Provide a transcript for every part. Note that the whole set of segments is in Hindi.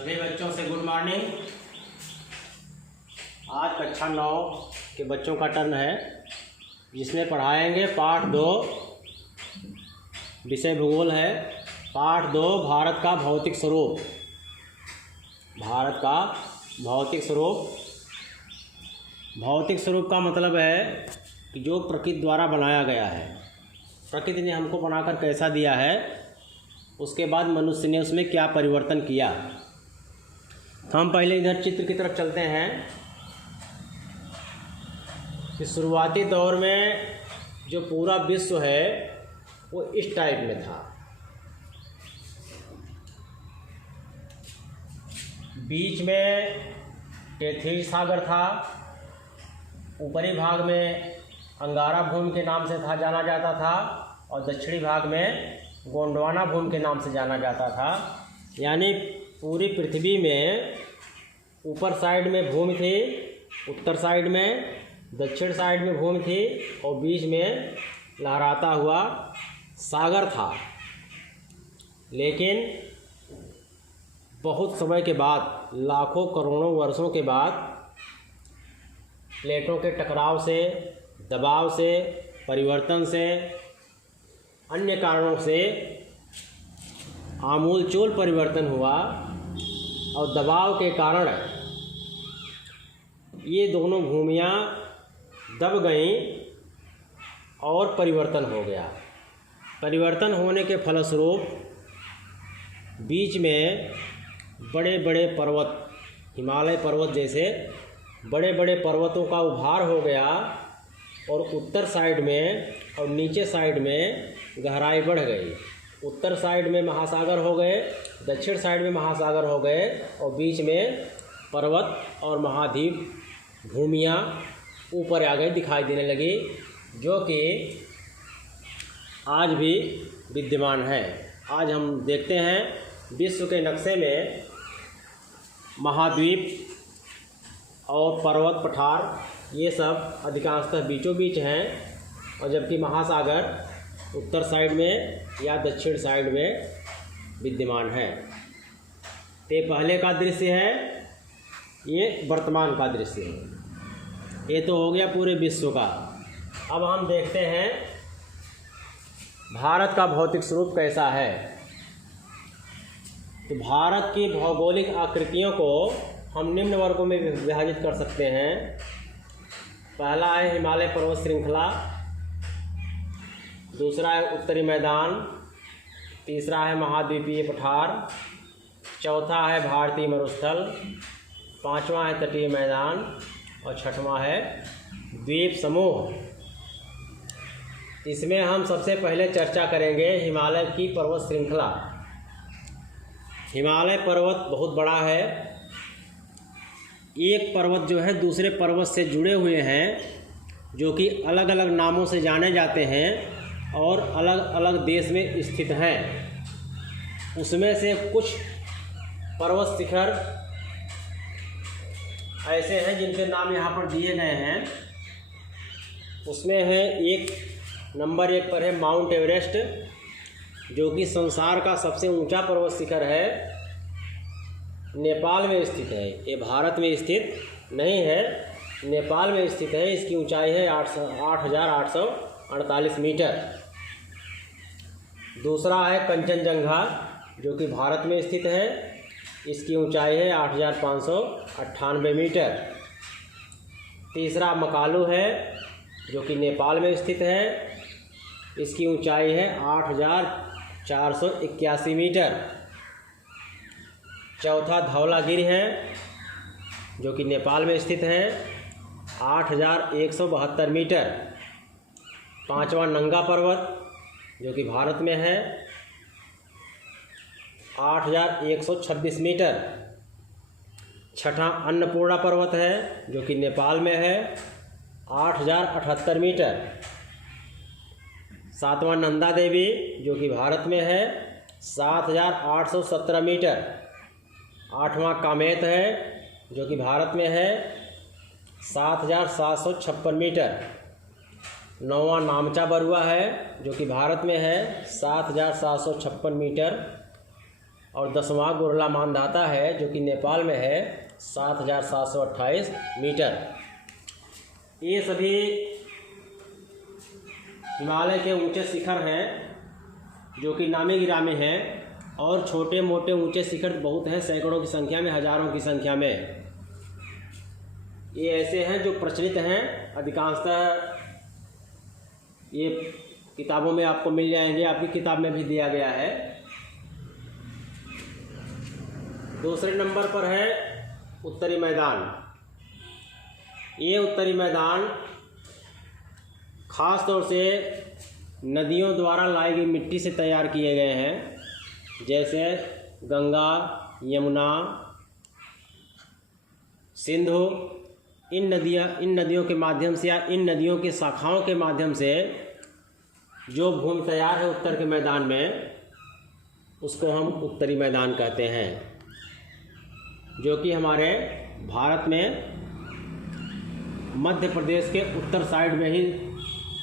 सभी बच्चों से गुड मॉर्निंग। आज कक्षा 9 के बच्चों का टर्न है, जिसमें पढ़ाएंगे पाठ 2, विषय भूगोल है। पाठ 2 भारत का भौतिक स्वरूप। भारत का भौतिक स्वरूप। भौतिक स्वरूप का मतलब है कि जो प्रकृति द्वारा बनाया गया है, प्रकृति ने हमको बनाकर कैसा दिया है, उसके बाद मनुष्य ने उसमें क्या परिवर्तन किया। तो हम पहले इधर चित्र की तरफ चलते हैं कि शुरुआती दौर में जो पूरा विश्व है वो इस टाइप में था। बीच में टेथिस सागर था, ऊपरी भाग में अंगारा भूमि के नाम से जाना जाता था और दक्षिणी भाग में गोंडवाना भूमि के नाम से जाना जाता था। यानी पूरी पृथ्वी में ऊपर साइड में भूमि थी, उत्तर साइड में, दक्षिण साइड में भूमि थी और बीच में लहराता हुआ सागर था। लेकिन बहुत समय के बाद, लाखों करोड़ों वर्षों के बाद, प्लेटों के टकराव से, दबाव से, परिवर्तन से, अन्य कारणों से आमूलचूल परिवर्तन हुआ और दबाव के कारण ये दोनों भूमियाँ दब गईं और परिवर्तन हो गया। परिवर्तन होने के फलस्वरूप बीच में बड़े बड़े पर्वत, हिमालय पर्वत जैसे बड़े बड़े पर्वतों का उभार हो गया और उत्तर साइड में और नीचे साइड में गहराई बढ़ गई। उत्तर साइड में महासागर हो गए, दक्षिण साइड में महासागर हो गए और बीच में पर्वत और महाद्वीप भूमियाँ ऊपर आ गई, दिखाई देने लगी, जो कि आज भी विद्यमान है। आज हम देखते हैं विश्व के नक्शे में महाद्वीप और पर्वत पठार ये सब अधिकांशतः बीचों बीच हैं, और जबकि महासागर उत्तर साइड में या दक्षिण साइड में विद्यमान है। ये पहले का दृश्य है, ये वर्तमान का दृश्य है। ये तो हो गया पूरे विश्व का। अब हम देखते हैं भारत का भौतिक स्वरूप कैसा है। तो भारत की भौगोलिक आकृतियों को हम निम्न वर्गों में विभाजित कर सकते हैं। पहला है हिमालय पर्वत श्रृंखला, दूसरा है उत्तरी मैदान, तीसरा है महाद्वीपीय पठार, चौथा है भारतीय मरुस्थल, पांचवा है तटीय मैदान और छठवां है द्वीप समूह। इसमें हम सबसे पहले चर्चा करेंगे हिमालय की पर्वत श्रृंखला। हिमालय पर्वत बहुत बड़ा है। एक पर्वत जो है दूसरे पर्वत से जुड़े हुए हैं, जो कि अलग अलग नामों से जाने जाते हैं और अलग अलग देश में स्थित हैं। उसमें से कुछ पर्वत शिखर ऐसे हैं जिनके नाम यहाँ पर दिए गए हैं। उसमें है नंबर 1 पर है माउंट एवरेस्ट, जो कि संसार का सबसे ऊंचा पर्वत शिखर है। नेपाल में स्थित है, ये भारत में स्थित नहीं है, नेपाल में स्थित है। इसकी ऊंचाई है 8,848 मीटर। दूसरा है कंचनजंगा, जो कि भारत में स्थित है। इसकी ऊंचाई है 8,598 मीटर। तीसरा मकालू है, जो कि नेपाल में स्थित है। इसकी ऊंचाई है 8,481 मीटर। चौथा धौलागिरी है, जो कि नेपाल में स्थित है, 8,172 मीटर। पांचवा नंगा पर्वत, जो कि भारत में है, 8,126 मीटर। छठा अन्नपूर्णा पर्वत है, जो कि नेपाल में है, 8,078 मीटर। सातवां नंदा देवी, जो कि भारत में है, 7,817 मीटर। आठवां कामेत है, जो कि भारत में है, 7,756 मीटर। नौवां नामचा बरुआ है, जो कि भारत में है, 7,756 मीटर। और 10वां गुरला मानधाता है जो कि नेपाल में है 7,728 मीटर। ये सभी हिमालय के ऊंचे शिखर हैं जो कि नामी गिरामी हैं, और छोटे मोटे ऊंचे शिखर बहुत हैं, सैकड़ों की संख्या में, हज़ारों की संख्या में। ये ऐसे हैं जो प्रचलित हैं, अधिकांशतः ये किताबों में आपको मिल जाएंगे, आपकी किताब में भी दिया गया है। दूसरे नंबर पर है उत्तरी मैदान। ये उत्तरी मैदान ख़ास तौर से नदियों द्वारा लाई गई मिट्टी से तैयार किए गए हैं, जैसे गंगा, यमुना, सिंधु। इन नदियों के माध्यम से या इन नदियों की शाखाओं के माध्यम से जो भूमि तैयार है उत्तर के मैदान में, उसको हम उत्तरी मैदान कहते हैं, जो कि हमारे भारत में मध्य प्रदेश के उत्तर साइड में ही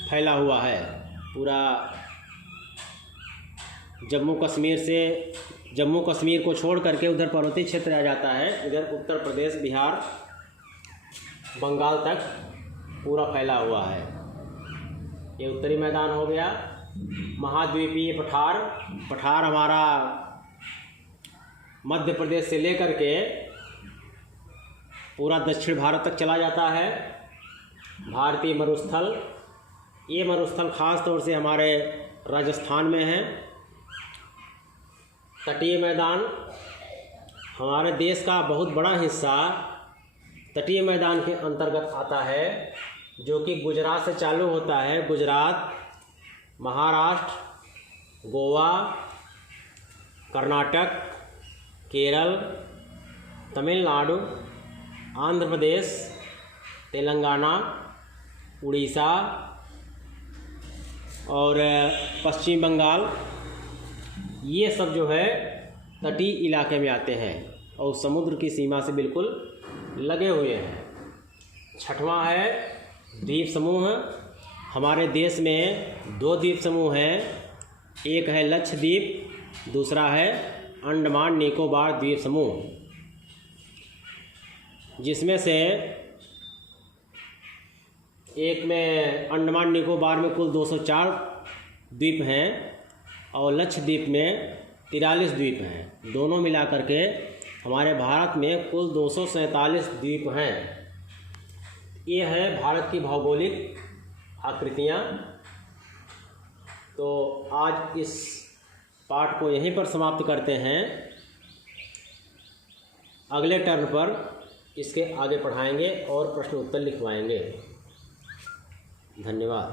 फैला हुआ है। पूरा जम्मू कश्मीर को छोड़ करके उधर पर्वतीय क्षेत्र आ जाता है, इधर उत्तर प्रदेश, बिहार, बंगाल तक पूरा फैला हुआ है। ये उत्तरी मैदान हो गया। महाद्वीपीय पठार हमारा मध्य प्रदेश से लेकर के पूरा दक्षिण भारत तक चला जाता है। भारतीय मरुस्थल, ये मरुस्थल ख़ास तौर से हमारे राजस्थान में है। तटीय मैदान, हमारे देश का बहुत बड़ा हिस्सा तटीय मैदान के अंतर्गत आता है, जो कि गुजरात से चालू होता है। गुजरात, महाराष्ट्र, गोवा, कर्नाटक, केरल, तमिलनाडु, आंध्र प्रदेश, तेलंगाना, उड़ीसा और पश्चिम बंगाल, ये सब जो है तटीय इलाके में आते हैं और समुद्र की सीमा से बिल्कुल लगे हुए हैं। छठवां है द्वीप समूह। हमारे देश में 2 द्वीप समूह हैं, एक है लक्षद्वीप, दूसरा है अंडमान निकोबार द्वीप समूह, जिसमें से एक में अंडमान निकोबार में कुल 204 द्वीप हैं और लक्षद्वीप में 43 द्वीप हैं। दोनों मिला करके हमारे भारत में कुल 247 द्वीप हैं। ये है भारत की भौगोलिक आकृतियाँ। तो आज इस पाठ को यहीं पर समाप्त करते हैं। अगले टर्न पर इसके आगे पढ़ाएंगे और प्रश्न उत्तर लिखवाएंगे। धन्यवाद।